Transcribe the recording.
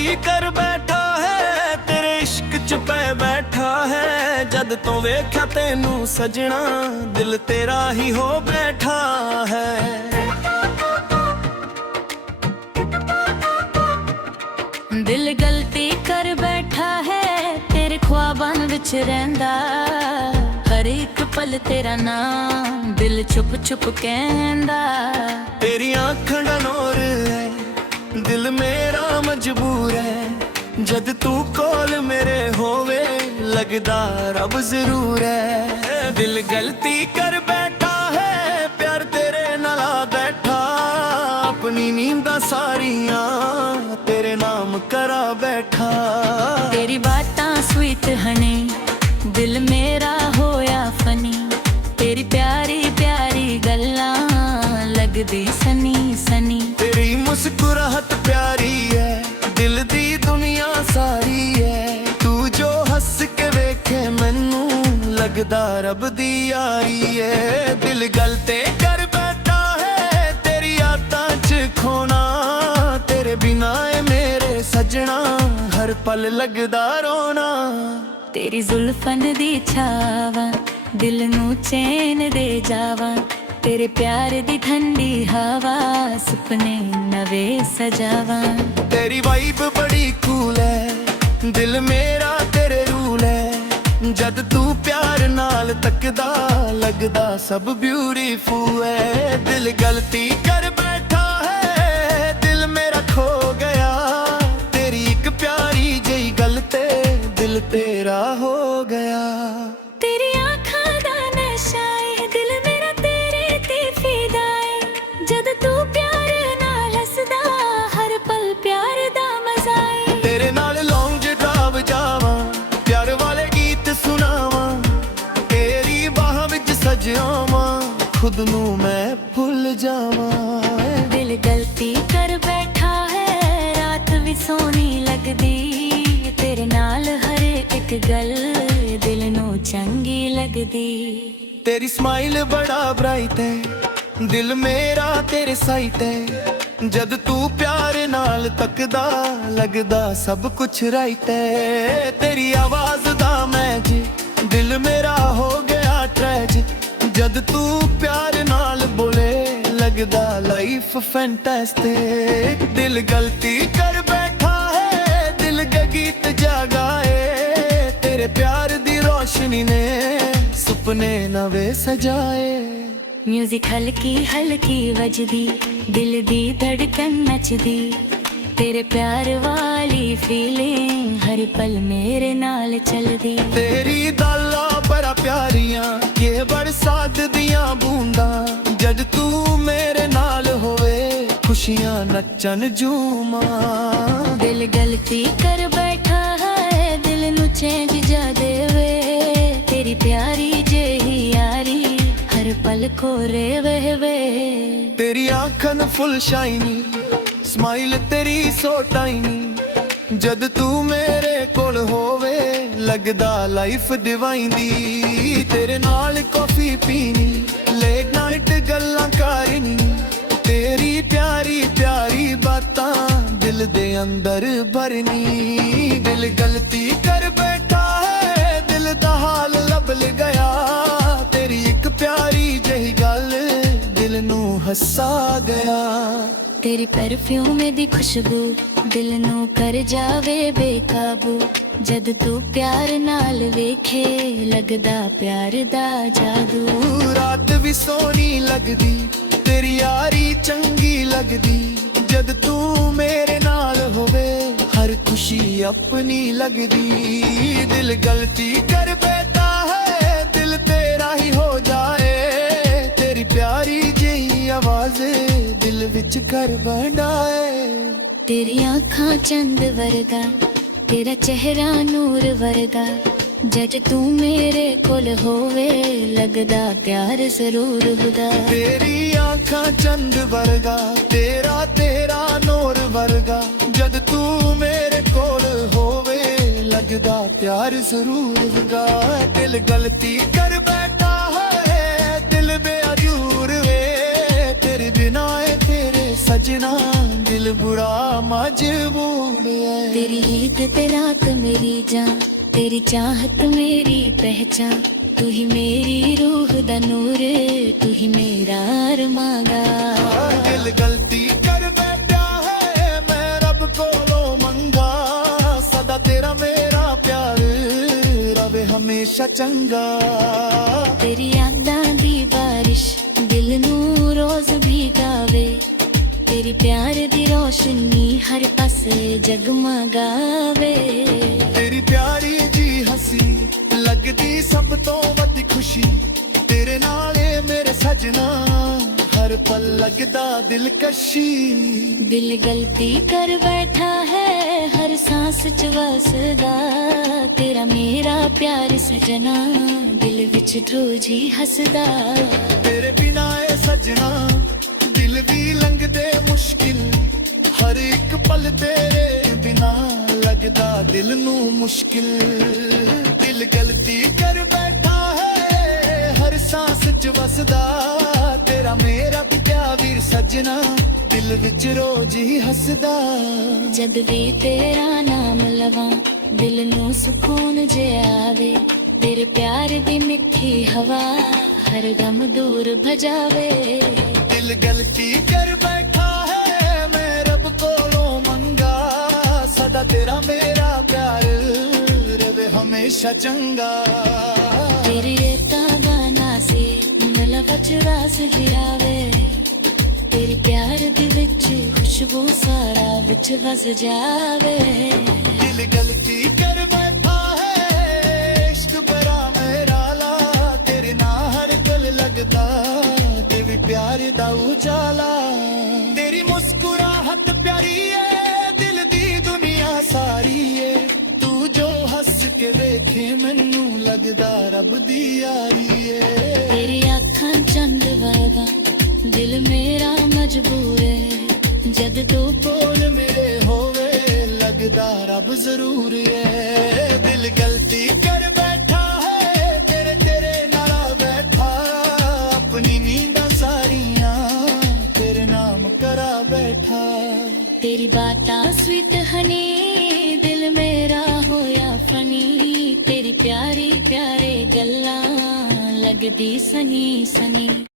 गलती कर बैठा है, तेरे इश्क च पै बैठा है। जद तो वेख्या तेनू सजना, दिल तेरा ही हो बैठा है। दिल गलती कर बैठा है, तेरे ख्वाबां विच रहिंदा। हर एक पल तेरा नाम दिल छुप छुप कहंदा। तेरी आँखां दा नूर है, दिल मेरा मजबूर है। जद तू कोल मेरे होवे, लगदा रब जरूर है। दिल गलती कर बैठा है, प्यार तेरे नाल बैठा। अपनी नींदा सारियां तेरे नाम करा बैठा। तेरी बातां स्वीट हनी, दिल मेरा होया फनी। तेरी प्यारी प्यारी गल्लां लगदी सनी सनी। तेरी मुस्कुराहट प्यारी है, दिल दी दुनिया सारी है। तू जो हंस के वेखे मैनू, लगदा रब दी यारी है। दिल गलते कर बैठा है, तेरी यादां च खोना। तेरे बिना है मेरे सजना, हर पल लगदा रोना। तेरी जुल्फन दी छावां दिल नू चैन दे जावां। तेरे प्यार दी ठंडी हवा सुपने नवे सजावां। तेरी वाइब बड़ी कूल है, दिल मेरा तेरे रूल है। जद तू प्यार नाल तकदा, लगदा सब ब्यूटीफुल है। दिल गलती कर बैठा है, दिल मेरा खो गया। तेरी एक प्यारी जही गल ते दिल तेरा हो गया। तेरी आँखां दा नशा है, दिल मेरा तेरे ते फिदा है। जद तू प्यार नाल हसदा, हर पल प्यार दा मजा है। तेरे नाल लॉन्ग ड्राइव जावां, प्यार वाले गीत सुनावां। तेरी बाहां विच सज आवां, खुद नू मैं भुल जावां। दिल गलती कर बैठा है, रात भी सोनी लगदी। तेरे नाल हर एक गल दिल नू चंगी लगदी। तेरी स्माइल बड़ा ब्राइट है, दिल मेरा तेरे साइट है। जद तू प्यार नाल तकदा, लगदा सब कुछ राइट है। तेरी आवाज दा मैच, दिल मेरा हो गया ट्रेज। जद तू प्यार नाल बोले, लगदा लाइफ फैंटास्टिक। दिल गलती कर बैठा है, दिल का गीत जगाए। तेरे प्यार दी रोशनी ने सुपने नवे सजाए। म्यूजिक हल्की हल्की वजदी, दिल दी धड़कन नचदी। तेरे प्यार वाली फीलिंग हर पल मेरे नाल चलदी। तेरी दाला बड़ा प्यारियां, ये बरसात दियां बूंदा। जद तू मेरे नाल होवे, खुशियां नचन झूमा। दिल गलती कर बैठा है, दिल नू चेंज जा देवे। तेरी प्यारी जेही यारी, हर पल को रेवे। तेरी आँखन फुल शाइनी, स्माइल तेरी सो टाइनी। जद तू मेरे कोल होवे, लगदा लाइफ डिवाइन दी। तेरे नाल कॉफी पीनी, लेट नाइट गल्लां करनी। तेरी प्यारी प्यारी बातां दिल दे अंदर भरनी। दिल गलती कर बैठा है, दिल दा हाल लभल गया। तेरी एक प्यारी जही गल दिल नू हसा गया। तेरी परफ्यूम दी खुशबू दिल नू कर जावे बेकाबू। जद तू प्यार नाल वेखे, लगदा प्यार दा जादू। रात भी सोनी लगदी, तेरी यारी चंगी लगदी। जद तू मेरे नाल होवे, हर खुशी अपनी लगदी। दिल गलती कर बैठा है, दिल तेरा ही हो जाए। तेरी प्यारी जेही आवाज़ दिल विच घर बनाए। तेरी आँखां चंद वर्गा, तेरा चेहरा नूर वर्गा। जद तू मेरे कोल होवे, लगदा प्यार जरूर हुदा। तेरी आँखां चंद वर्गा, तेरा तेरा नूर वर्गा। जद तू मेरे कोल होवे, लगदा प्यार जरूर हुदा। दिल गलती कर बैठा है, दिल बेअजूर वे। तेरे बिना है तेरे सजना, दिल बुरा मजबूर है। तेरी ईद ते रात मेरी जान, तेरी चाहत मेरी पहचान, तू ही मेरी रूह दा नूर, तू ही मेरा अरमांगा। दिल गलती कर बैठा है मैं रब कोलों मंगा, सदा तेरा मेरा प्यार रवे हमेशा चंगा। तेरी यादां दी बारिश दिल नू रोज भीगावे, तेरी प्यार दी रोशनी हर पासे जगमगावे। तेरी प्यारी जी हसी लगदी सब तो वध खुशी, तेरे नाले मेरे सजना हर पल लगदा दिलकशी। दिल गलती कर बैठा है हर सांस च वसदा, तेरा मेरा प्यार सजना दिल विच रोज ही हसदा। तेरे बिना ए सजना दिल भी लंघदे मुश्किल, हर एक पल तेरे बिना लगदा दिल नू मुश्किल। दिल गलती कर बैठा है हर सांस च वसदा, तेरा मेरा भी प्यार सजना दिल विच रोज ही हसदा। जद भी तेरा नाम लवां दिल नू सुकून जे आवे, तेरे प्यार दी मिठी हवा हर गम दूर भजावे। दिल गलती कर बैठा है मैं रब कोलों मंगा, सदा तेरा मेरा प्यार रवे हमेशा चंगा। तेरी रेता गाना से दिल वच रास जियावे, तेरे प्यार दे विच खुशबू सारा विच वस जावे। दिल गलती कर बैठा है इश्क बड़ा मेरा ला, तेरे ना हर दिल लगदा तेरे प्यार दा उजाला। तेरी मुस्कुराहट प्यारी है दिल दी दुनिया सारी है, तू जो हंस के वेखे मैनू लगदा रब दी यारी है। तेरी अखां चंद वर्गा दिल मेरा मजबूर है, जद तू बोल मेरे होवे लगदा रब जरूर है। दिल गलती कर बैठा है तेरे तेरे नाल बैठा, अपनी नींदां सारियां तेरे नाम करा बैठा। तेरी बातां स्वीट हनी दिल मेरा होया फनी, तेरी प्यारी प्यारे गल्लां लगदी सनी सनी।